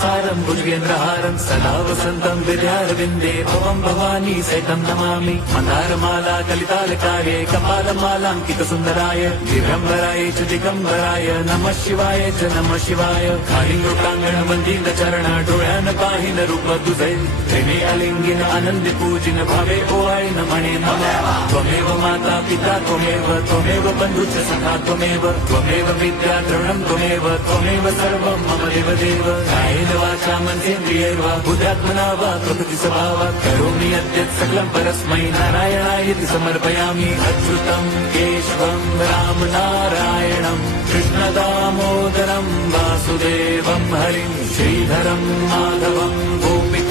सारं भुजगेन्द्रहारं सदा वसन्तं विद्यारविन्दे भवं भवानी सहितं नमामि मन्दारमाला कलितालकार्ये कपालमालाङ्कितसुन्दराय दिगम्बराय च दिगम्बराय नमः शिवाय च नमः शिवाय कालिङ्गोटाङ्गण वन्दित चरण डोळ्यान पाहिन रूप तुझे प्रेमे अलिंगिन आनंद पूजिन भावे ओवाळी नमणे नमः त्वमेव माता पिता त्वमेव बन्धुश्च सखा त्वमेव विद्या द्रवणं त्वमेव सर्वं मम देवदेव कायेन वाचा मनसेन्द्रियैर्वा बुद्ध्यात्मना वा प्रकृति स्वभावात् करोमि यद्यत् सकलं परस्मै नारायणायति समर्पयामि अच्युतं केशवं रामनारायणं कृष्णदामोदरं वासुदेवं हरिं श्रीधरं माधवं गोपी